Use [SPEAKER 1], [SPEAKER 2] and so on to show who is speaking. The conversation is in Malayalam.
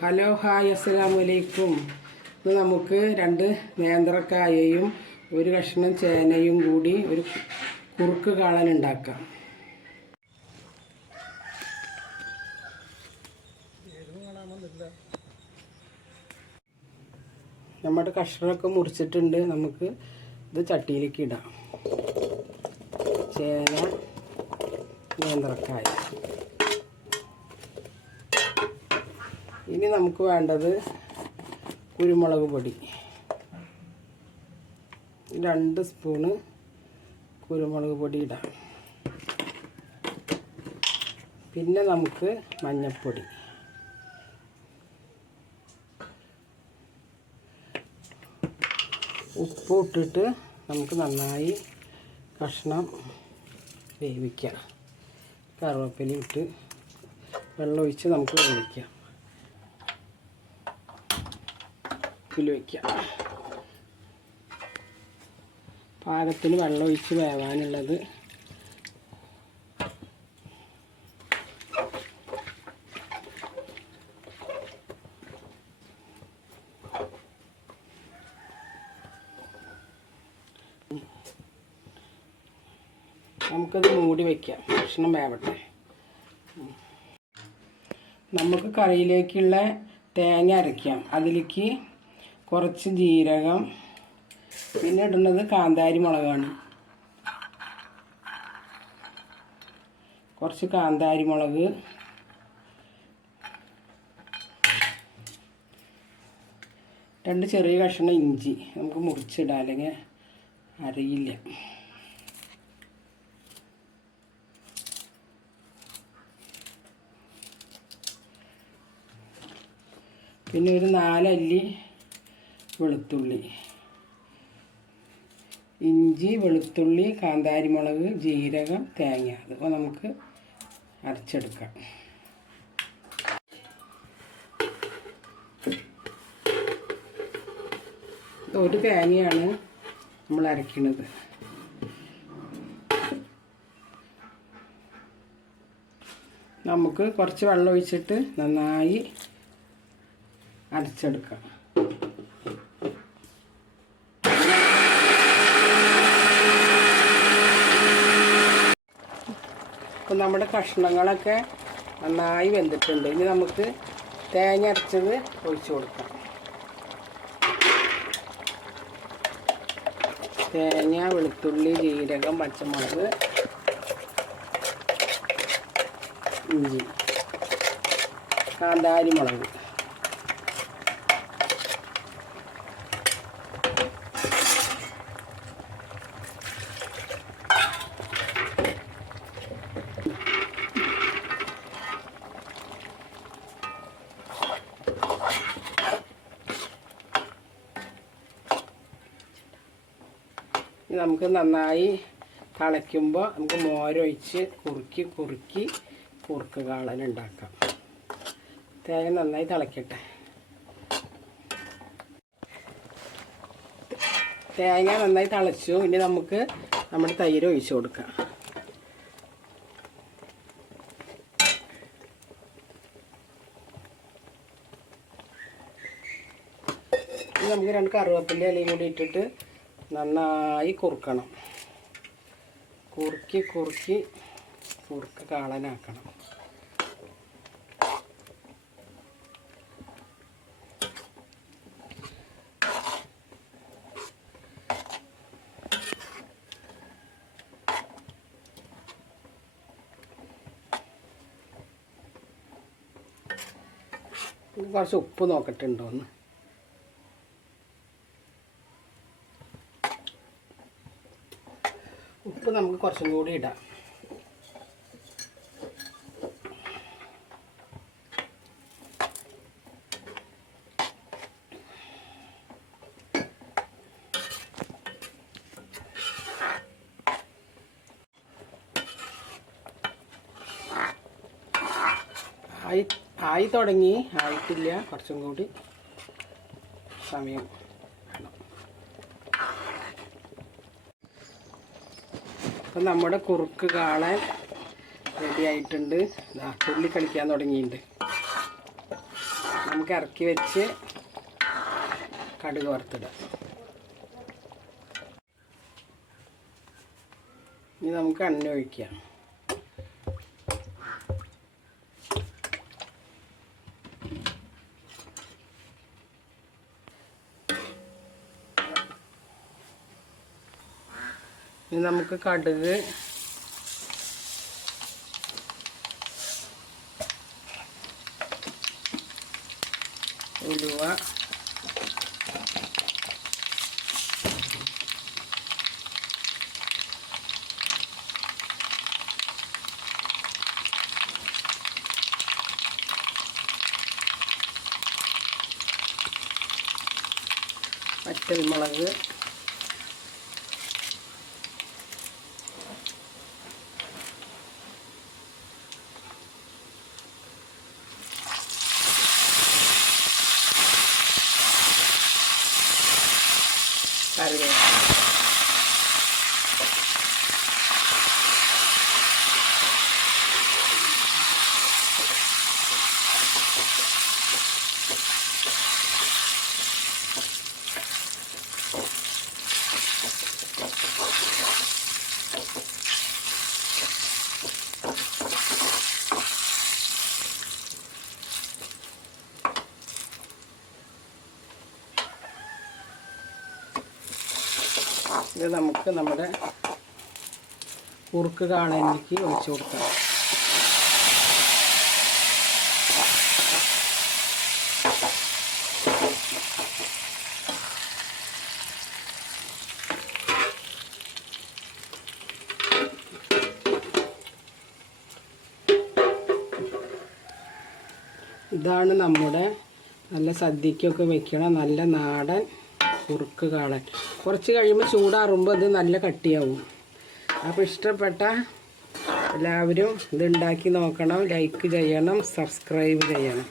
[SPEAKER 1] ഹലോ ഹായ് അസ്സലാമു അലൈക്കും ഇന്ന് നമുക്ക് രണ്ട് നേന്ത്രക്കായയും ഒരു കഷ്ണം ചേനയും കൂടി ഒരു കുറുക്ക് കാളൻ ഉണ്ടാക്കാം നമ്മുടെ കഷ്ണമൊക്കെ മുറിച്ചിട്ടുണ്ട്. നമുക്ക് ഇത് ചട്ടിയിലേക്ക് ഇടാം. ചേന നേന്ത്രക്കായ. ഇനി നമുക്ക് വേണ്ടത് കുരുമുളക് പൊടി. രണ്ട് സ്പൂണ് കുരുമുളക് പൊടി ഇടാം. പിന്നെ നമുക്ക് മഞ്ഞൾപ്പൊടി ഉപ്പ് ഇട്ടിട്ട് നമുക്ക് നന്നായി കഷ്ണം വേവിക്കാം. കറിവേപ്പില ഇട്ട് വെള്ളമൊഴിച്ച് നമുക്ക് വേവിക്കാം. ഉപ്പിൽ വയ്ക്കാം. പാകത്തിന് വെള്ളം ഒഴിച്ച് വേവാനുള്ളത്. നമുക്കത് മൂടി വയ്ക്കാം. ഭക്ഷണം വേവട്ടെ. നമുക്ക് കറിയിലേക്കുള്ള തേങ്ങ അരയ്ക്കാം അതിലേക്ക് കുറച്ച് ജീരകം പിന്നെ ഇടുന്നത് കാന്താരി മുളകാണ്. കുറച്ച് കാന്താരി മുളക്. രണ്ട് ചെറിയ കഷ്ണം ഇഞ്ചി നമുക്ക് മുറിച്ചിടാം അല്ലെങ്കിൽ അറിയില്ല. പിന്നെ ഒരു നാലല്ലി വെളുത്തുള്ളി. ഇഞ്ചി വെളുത്തുള്ളി കാന്താരിമുളക് ജീരകം തേങ്ങ. അതിപ്പോൾ നമുക്ക് അരച്ചെടുക്കാം. ഒരു തേങ്ങയാണ് നമ്മൾ അരയ്ക്കുന്നത് നമുക്ക് കുറച്ച് വെള്ളം ഒഴിച്ചിട്ട് നന്നായി അരച്ചെടുക്കാം. നമ്മുടെ കഷ്ണങ്ങളൊക്കെ നന്നായി വെന്തിട്ടുണ്ട്. ഇനി നമുക്ക് തേങ്ങ അരച്ചത് ഒഴിച്ചു കൊടുക്കാം. തേങ്ങ വെളുത്തുള്ളി ജീരകം പച്ചമുളക് ഇഞ്ചി കാന്താരി മുളക് നമുക്ക് നന്നായി തിളയ്ക്കുമ്പോൾ നമുക്ക് മോരൊഴിച്ച് കുറുക്കി കുറുക്കി കുറുക്ക് കാളൻ ഉണ്ടാക്കാം. തേങ്ങ നന്നായി തിളയ്ക്കട്ടെ തേങ്ങ നന്നായി തിളച്ചു. ഇനി നമുക്ക് നമ്മുടെ തൈര് ഒഴിച്ചു കൊടുക്കാം. നമുക്ക് രണ്ട് കറുവേപ്പിന്റെ ഇലയും കൂടി ഇട്ടിട്ട് നന്നായി കുറുക്കണം. കുറുക്കി കുറുക്കി കുറുക്ക് കാളനാക്കണം. കുറച്ച് ഉപ്പ് നോക്കട്ടുണ്ടോ ഒന്ന് ഉപ്പ് നമുക്ക് കുറച്ചും കൂടി ഇടാം. ആയി ആയി തുടങ്ങി. ആയിട്ടില്ല. കുറച്ചും കൂടി സമയം. അപ്പം നമ്മുടെ കുറുക്ക് കാണാൻ റെഡി ആയിട്ടുണ്ട്. തുള്ളി കളിക്കാൻ തുടങ്ങിയിട്ടുണ്ട്. നമുക്ക് ഇറക്കി വെച്ച് കടുക് വറുത്തിടാം. ഇനി നമുക്ക് എണ്ണ ഒഴിക്കാം. ഇനി നമുക്ക് കടുക്. ഉലുവ. വറ്റൽമുളക് കറിവേപ്പില ഇത് നമുക്ക് നമ്മുടെ കുറുക്ക് കാണാനിലേക്ക് ഒഴിച്ചു കൊടുക്കാം. ഇതാണ് നമ്മുടെ നല്ല സദ്യക്കൊക്കെ വെക്കണ നല്ല നാടൻ കുറുക്ക് കാളൻ. കുറച്ച് കഴിയുമ്പോൾ ചൂടാറുമ്പോൾ ഇത് നല്ല കട്ടിയാവും. അപ്പോൾ ഇഷ്ടപ്പെട്ട എല്ലാവരും ഇത് ഉണ്ടാക്കി നോക്കണം ലൈക്ക് ചെയ്യണം സബ്സ്ക്രൈബ് ചെയ്യണം.